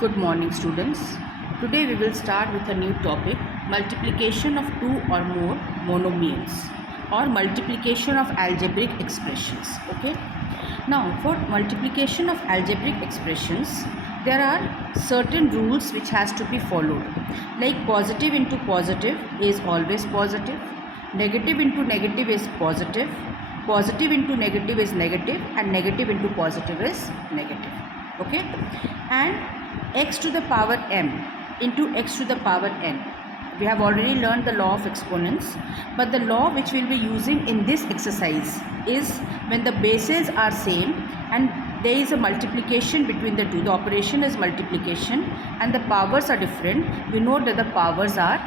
Good morning, students. Today we will start with a new topic, multiplication of two or more monomials or multiplication of algebraic expressions. Okay. Now, for multiplication of algebraic expressions, there are certain rules which has to be followed. Like positive into positive is always positive, negative into negative is positive, positive into negative is negative, and negative into positive is negative. Okay. And x to the power m into x to the power n. We have already learned the law of exponents, but the law which we will be using in this exercise is when the bases are same and there is a multiplication between the two. The operation is multiplication and the powers are different. We know that the powers are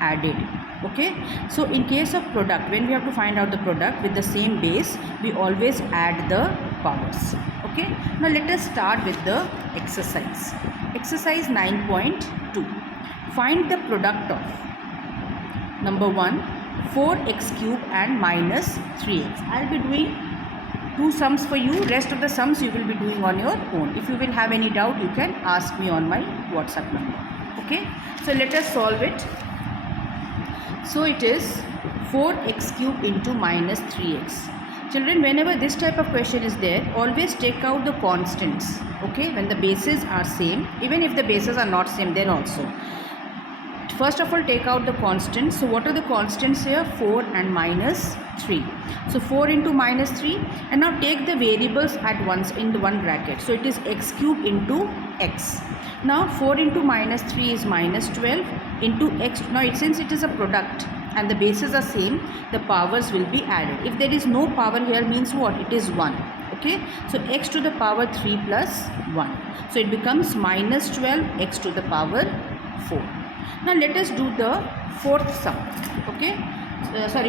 added. Okay, so in case of product, when we have to find out the product with the same base, we always add the powers. Okay, now let us start with the exercise. Exercise 9.2. Find the product of number 1, 4x cube and minus 3x. I will be doing two sums for you. Rest of the sums you will be doing on your own. If you will have any doubt, you can ask me on my WhatsApp number. Okay, so let us solve it. So it is 4x cube into minus 3x. Children, whenever this type of question is there, always take out the constants. Okay, when the bases are same, even if the bases are not same, then also. First of all, take out the constants. So what are the constants here? 4 and minus 3. So 4 into minus 3, and now take the variables at once in the one bracket. So it is x cube into x. Now 4 into minus 3 is minus 12 into x. Now since it is a product and the bases are same, the powers will be added. If there is no power here, means what? It is 1. Okay, so x to the power 3 plus 1. So it becomes minus 12 x to the power 4. Now let us do the fourth sum. Okay,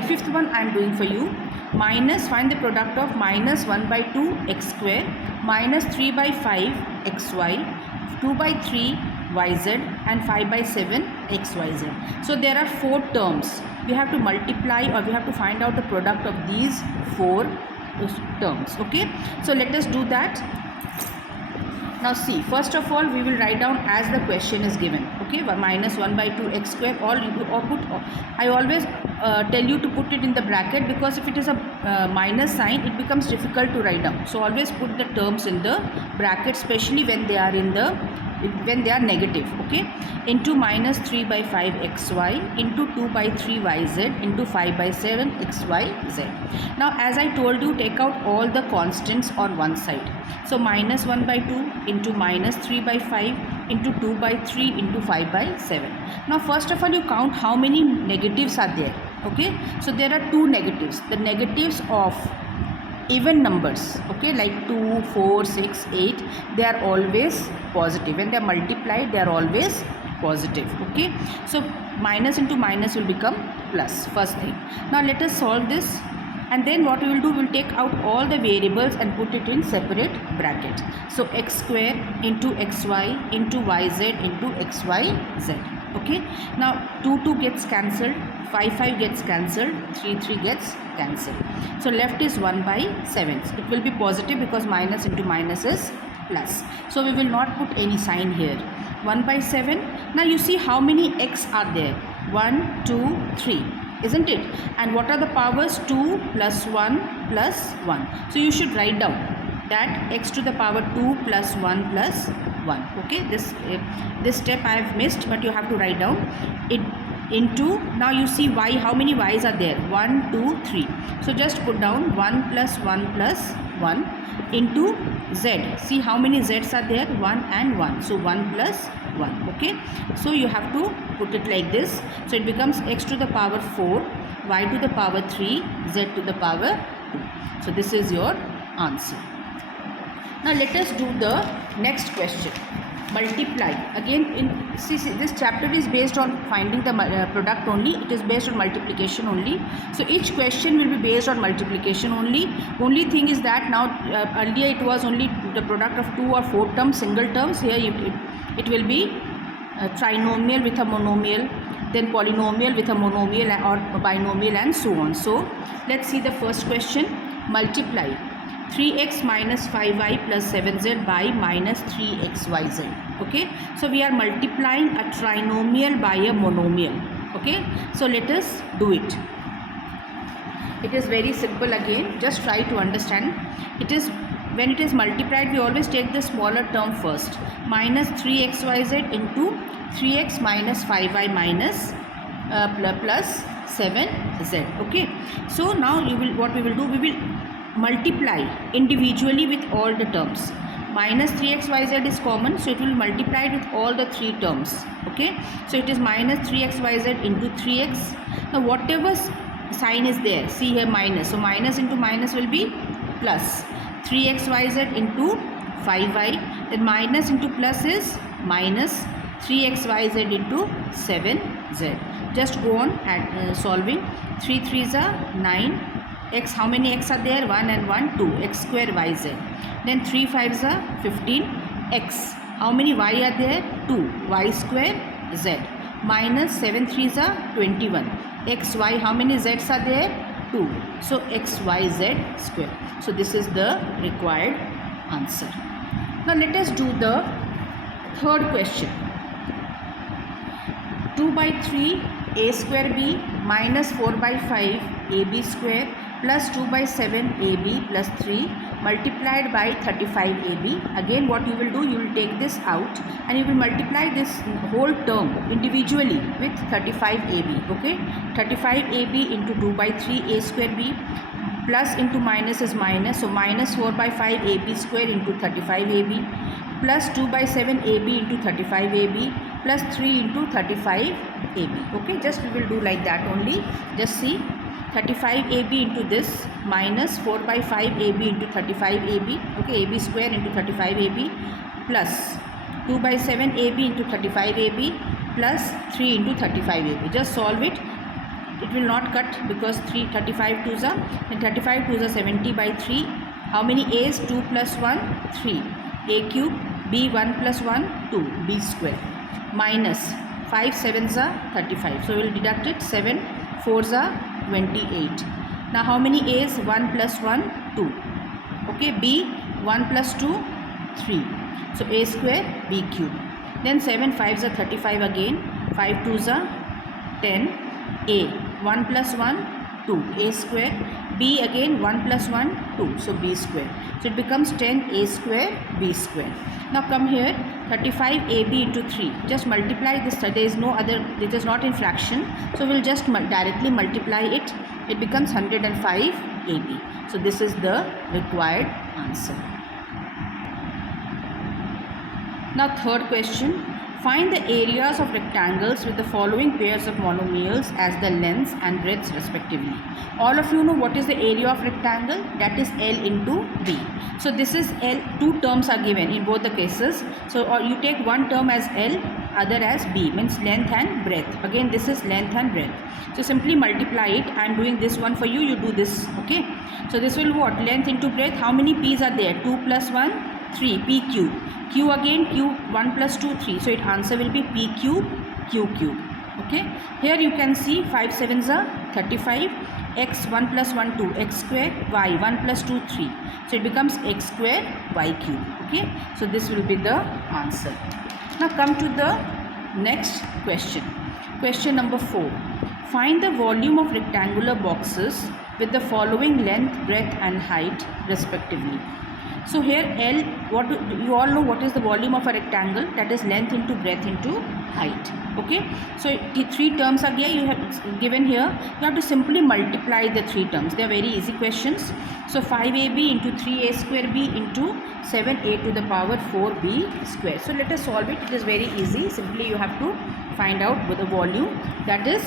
fifth one I am doing for you. Minus, find the product of minus 1 by 2 x square minus 3 by 5 xy, 2 by 3 yz and 5 by 7 xyz. So there are 4 terms. We have to multiply or we have to find out the product of these 4 terms. Okay, so let us do that. Now see, first of all we will write down as the question is given. Okay, minus 1 by 2 x square, I always tell you to put it in the bracket, because if it is a minus sign, it becomes difficult to write down. So always put the terms in the bracket, especially when they are negative. Okay, into minus 3 by 5 xy into 2 by 3 yz into 5 by 7 xyz. Now as I told you, take out all the constants on one side. So minus 1 by 2 into minus 3 by 5 into 2 by 3 into 5 by 7. Now first of all, you count how many negatives are there. Okay, so there are 2 negatives. The negatives of even numbers, okay, like 2, 4, 6, 8, they are always positive. When they are multiplied, they are always positive. Okay, so minus into minus will become plus, first thing. Now let us solve this, and then what we will do, we will take out all the variables and put it in separate bracket. So x square into xy into yz into xyz. Okay, now 2 gets cancelled, 5 gets cancelled, 3 gets cancelled. So left is 1 by 7. It will be positive because minus into minus is plus. So we will not put any sign here. 1 by 7. Now you see how many x are there. 1, 2, 3. Isn't it? And what are the powers? 2 plus 1 plus 1. So you should write down that x to the power 2 plus 1 plus 1. Okay, this step I have missed, but you have to write down it into. Now you see y, how many y's are there? 1, 2, 3. So just put down 1 plus 1 plus 1 into z. See how many z's are there? 1 and 1. So 1 plus 1. Okay, so you have to put it like this. So it becomes x to the power 4, y to the power 3, z to the power 2. So this is your answer. Now let us do the next question. Multiply. Again, see, this chapter is based on finding the product only. It is based on multiplication only. So each question will be based on multiplication only. Only thing is that now earlier it was only the product of 2 or 4 terms, single terms. Here it will be a trinomial with a monomial, then polynomial with a monomial or binomial, and so on. So let's see the first question. Multiply 3x minus 5y plus 7z by minus 3xyz. Okay, so we are multiplying a trinomial by a monomial. Okay, so let us do it. It is very simple. Again, just try to understand. It is, when it is multiplied, we always take the smaller term first. Minus 3xyz into 3x minus 5y minus plus 7z. Okay, so now what we will do, we will multiply individually with all the terms. Minus 3xyz is common, so it will multiply with all the three terms. Okay, so it is minus 3xyz into 3x. Now whatever sign is there, see here minus, so minus into minus will be plus. 3xyz into 5y, then minus into plus is minus 3xyz into 7z. Just go on solving. 3 3s are 9. X, how many x are there? 1 and 1, 2. X square yz. Then 3 5s are 15. X, how many y are there? 2. Y square z. Minus 7 3s are 21. X, y, how many z's are there? 2. So x y z square. So this is the required answer. Now let us do the third question. 2 by 3 a square b minus 4 by 5 ab square plus 2 by 7 ab plus 3 multiplied by 35 ab. Again what you will do, you will take this out and you will multiply this whole term individually with 35 ab. Okay, 35 ab into 2 by 3 a square b, plus into minus is minus, so minus 4 by 5 ab square into 35 ab, plus 2 by 7 ab into 35 ab, plus 3 into 35 ab. Okay, just we will do like that only. Just see, 35 ab into this minus 4 by 5 ab into 35 ab. Okay, ab square into 35 ab, plus 2 by 7 ab into 35 ab, plus 3 into 35 ab. Just solve it. It will not cut because 35 2s are, and 35 2s are 70 by 3. How many a's? 2 plus 1 3. A cube, b 1 plus 1 2, b square, minus 5 7s are 35. So we will deduct it. 7 4s are 28. Now how many a's? 1 plus 1 2. Okay, b 1 plus 2 3. So a square b cube. Then 7 5s are 35 again. 5 2s are 10. A 1 plus 1 2, a square, b again 1 plus 1 2, so b square. So it becomes 10 a square b square. Now come here, 35 ab into 3, just multiply this. There is no other, it is not in fraction, so we will just directly multiply it. It becomes 105 ab. So this is the required answer. Now third question. Find the areas of rectangles with the following pairs of monomials as the lengths and breadths respectively. All of you know what is the area of rectangle? That is L into B. So this is L, two terms are given in both the cases. So or you take one term as L, other as B, means length and breadth. Again this is length and breadth. So simply multiply it. I am doing this one for you, you do this. Okay. So this will what? Length into breadth. How many P's are there? 2 plus 1, 3, p cube. Q again, q 1 plus 2 3. So it answer will be p cube q cube. Okay. Here you can see 5 7s are 35. X 1 plus 1 2, x square, y 1 plus 2 3. So it becomes x square y cube. Okay. So this will be the answer. Now come to the next question. Question number 4. Find the volume of rectangular boxes with the following length, breadth and height respectively. So here L, what do, you all know what is the volume of a rectangle? That is length into breadth into height. Okay. So the three terms are here. You have given here. You have to simply multiply the three terms. They are very easy questions. So 5ab into 3a square b into 7a to the power 4b square. So let us solve it. It is very easy. Simply you have to find out with the volume. That is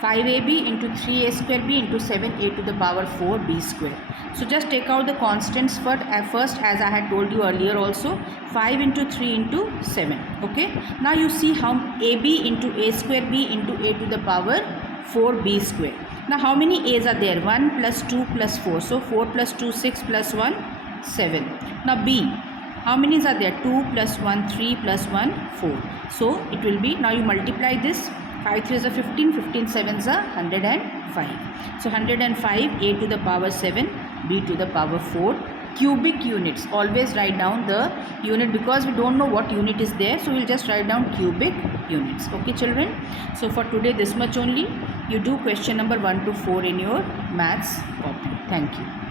5ab into 3a square b into 7a to the power 4b square. So just take out the constants first as I had told you earlier also. 5 into 3 into 7. Okay. Now you see how ab into a square b into a to the power 4b square. Now how many a's are there? 1 plus 2 plus 4. So 4 plus 2 6 plus 1 7. Now b. How many are there? 2 plus 1 3 plus 1 4. So it will be, now you multiply this. 5 3s are 15, 15 7s are 105. So 105 a to the power 7 b to the power 4 cubic units. Always write down the unit because we don't know what unit is there, so we'll just write down cubic units. Okay children, so for today this much only. You do question number 1 to 4 in your maths copy. Thank you.